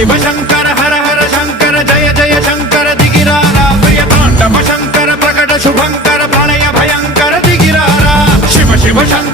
शिव शंकर हर हर शंकर जय जय शंकर दिगिरारा प्रिय तांडव शंकर प्रकट शुभंकर प्रलय भयंकर दिगिरारा शिव शिव शंकर